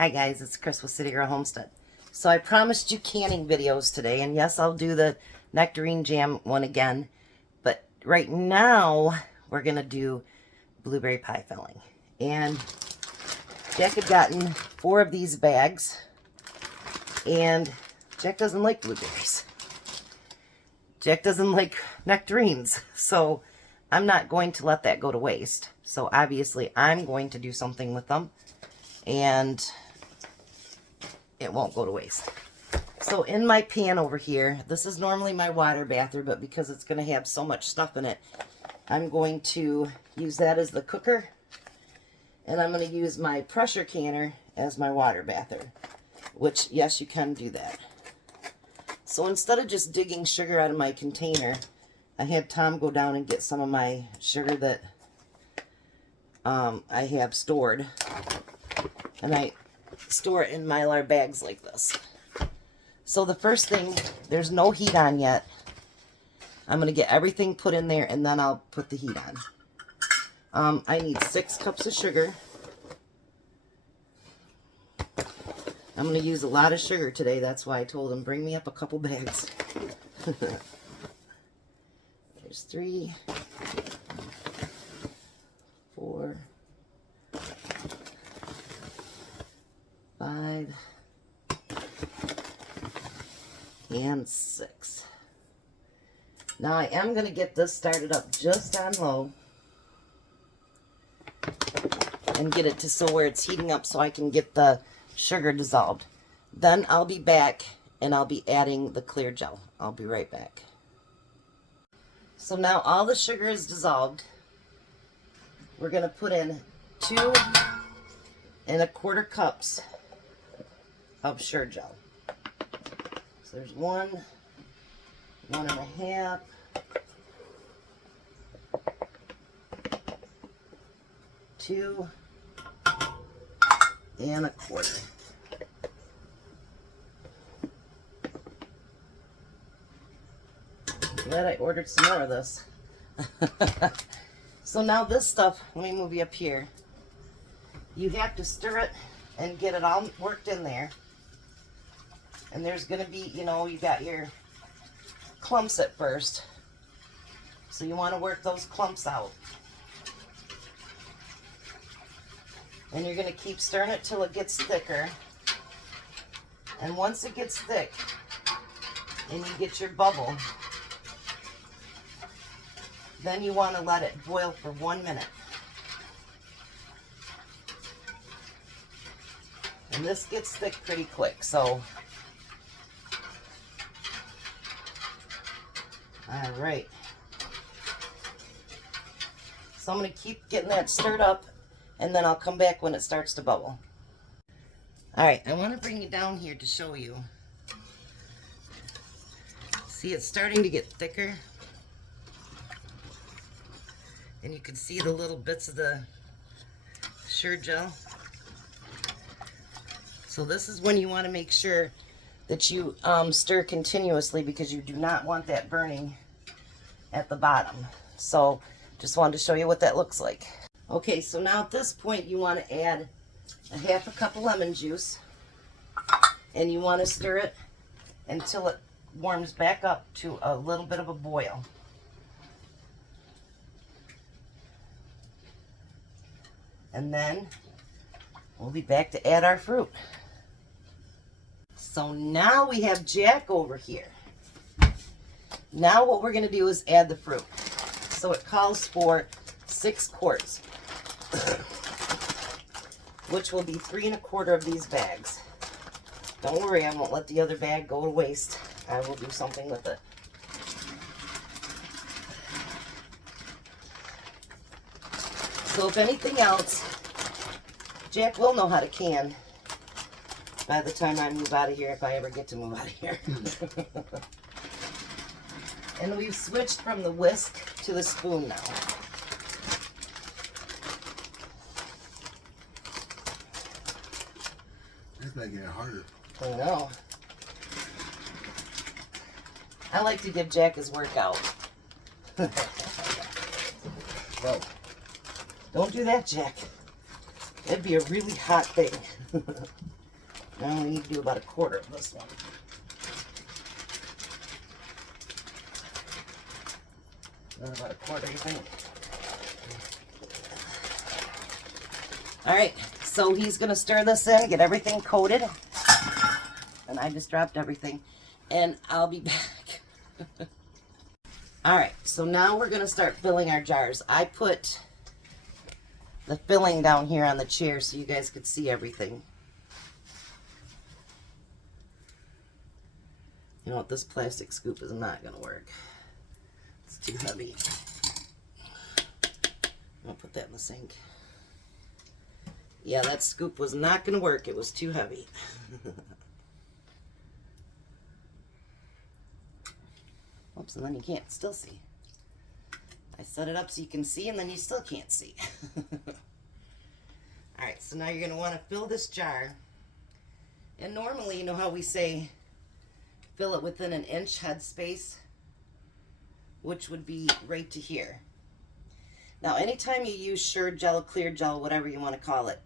Hi guys, it's Chris with City Girl Homestead. So I promised you canning videos today, and yes, I'll do the nectarine jam one again, but right now we're gonna do blueberry pie filling. And Jack had gotten 4 of these bags, and Jack doesn't like blueberries. Jack doesn't like nectarines, so I'm not going to let that go to waste. So obviously I'm going to do something with them, and it won't go to waste. So in my pan over here, this is normally my water bather, but because it's going to have so much stuff in it, I'm going to use that as the cooker, and I'm going to use my pressure canner as my water bather, which, yes, you can do that. So instead of just digging sugar out of my container, I had Tom go down and get some of my sugar that I have stored, and I store it in Mylar bags like this. So the first thing, there's no heat on yet. I'm going to get everything put in there, and then I'll put the heat on. I need 6 cups of sugar. I'm going to use a lot of sugar today. That's why I told him, bring me up a couple bags. There's 3, 4, 5, and 6. Now I am going to get this started up just on low and get it to so where it's heating up so I can get the sugar dissolved. Then I'll be back and I'll be adding the clear gel. I'll be right back. So now all the sugar is dissolved. We're going to put in 2 1/4 cups of Sure Gel. So there's 1, 1 1/2, 2, and 1/4. Glad I ordered some more of this. So now this stuff, let me move you up here. You have to stir it and get it all worked in there. And there's going to be, you know, you got your clumps at first. So you want to work those clumps out. And you're going to keep stirring it till it gets thicker. And once it gets thick and you get your bubble, then you want to let it boil for 1 minute. And this gets thick pretty quick, so all right. So I'm going to keep getting that stirred up, and then I'll come back when it starts to bubble. All right, I want to bring you down here to show you. See, it's starting to get thicker. And you can see the little bits of the Sure Gel. So this is when you want to make sure that you stir continuously, because you do not want that burning at the bottom. So just wanted to show you what that looks like. Okay, so now at this point you want to add 1/2 cup of lemon juice, and you want to stir it until it warms back up to a little bit of a boil. And then we'll be back to add our fruit. So now we have Jack over here. Now what we're going to do is add the fruit. So it calls for 6 quarts, which will be 3 1/4 of these bags. Don't worry, I won't let the other bag go to waste. I will do something with it. So if anything else, Jack will know how to can by the time I move out of here, if I ever get to move out of here. And we've switched from the whisk to the spoon now. That's making it harder. I know. I like to give Jack his workout. Well, Don't do that, Jack. It'd be a really hot thing. Now we need to do about a quarter of this one. About a quarter, you think? All right, so he's gonna stir this in, get everything coated. And I just dropped everything. And I'll be back. All right, so now we're gonna start filling our jars. I put the filling down here on the chair so you guys could see everything. You know what, this plastic scoop is not gonna work. It's too heavy. I'll put that in the sink. Yeah, that scoop was not gonna work. It was too heavy. Oops, and then you can't still see. I set it up so you can see, and then you still can't see. Alright, so now you're going to want to fill this jar. And normally, you know how we say fill it within an inch head space, which would be right to here. Now, anytime you use Sure Gel, Clear Gel, whatever you want to call it,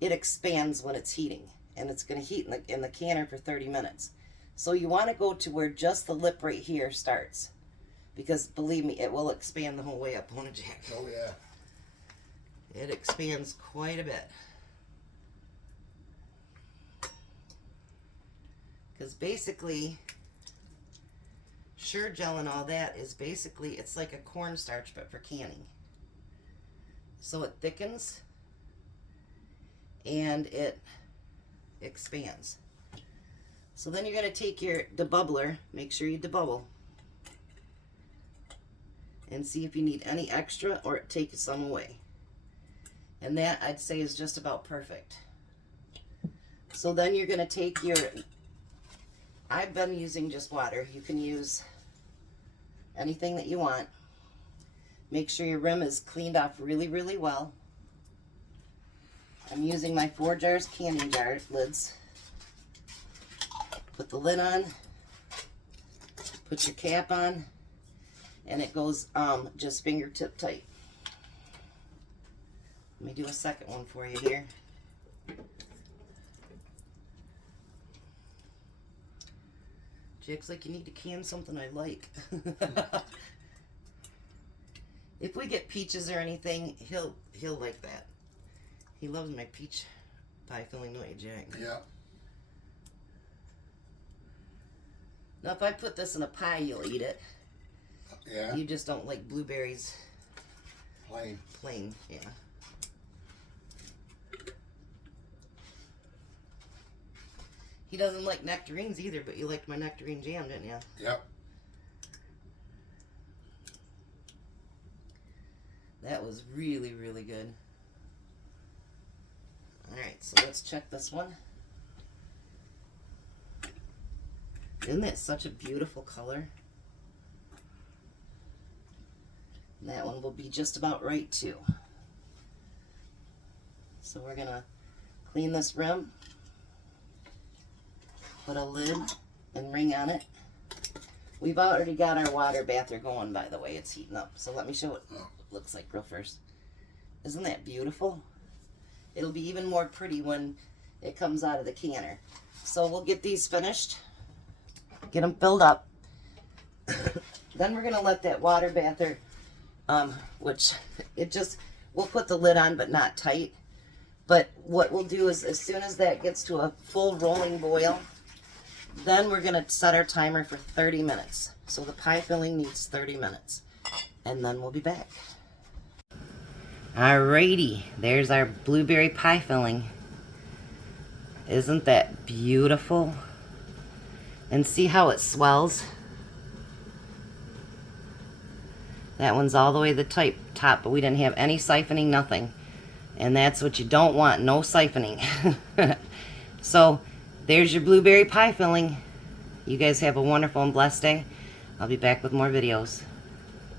it expands when it's heating. And it's going to heat in the canner for 30 minutes. So you want to go to where just the lip right here starts. Because believe me, it will expand the whole way up, won't it, Jack? Oh, yeah. It expands quite a bit. Because basically, Sure Gel and all that is basically, it's like a cornstarch, but for canning. So it thickens and it expands. So then you're going to take your debubbler, make sure you debubble, and see if you need any extra or take some away. And that, I'd say, is just about perfect. So then you're going to take your, I've been using just water. You can use anything that you want. Make sure your rim is cleaned off really, really well. I'm using my 4 jars canning jar lids. Put the lid on, put your cap on, and it goes just fingertip tight. Let me do a second one for you here. Jack's like, you need to can something I like. If we get peaches or anything, he'll like that. He loves my peach pie filling, don't you, Jack? Yeah. Now, if I put this in a pie, you'll eat it. Yeah. You just don't like blueberries Plain. plain, yeah. He doesn't like nectarines either, but you liked my nectarine jam, didn't you? Yep. That was really, really good. Alright, so let's check this one. Isn't that such a beautiful color? And that one will be just about right too. So we're gonna clean this rim, put a lid and ring on it. We've already got our water bather going, by the way. It's heating up. So let me show what it looks like real first. Isn't that beautiful? It'll be even more pretty when it comes out of the canner. So we'll get these finished. Get them filled up. Then we're going to let that water bather, which it just, we'll put the lid on but not tight. But what we'll do is as soon as that gets to a full rolling boil, then we're going to set our timer for 30 minutes. So the pie filling needs 30 minutes. And then we'll be back. Alrighty, there's our blueberry pie filling. Isn't that beautiful? And see how it swells? That one's all the way to the top, but we didn't have any siphoning, nothing. And that's what you don't want, no siphoning. So, there's your blueberry pie filling. You guys have a wonderful and blessed day. I'll be back with more videos.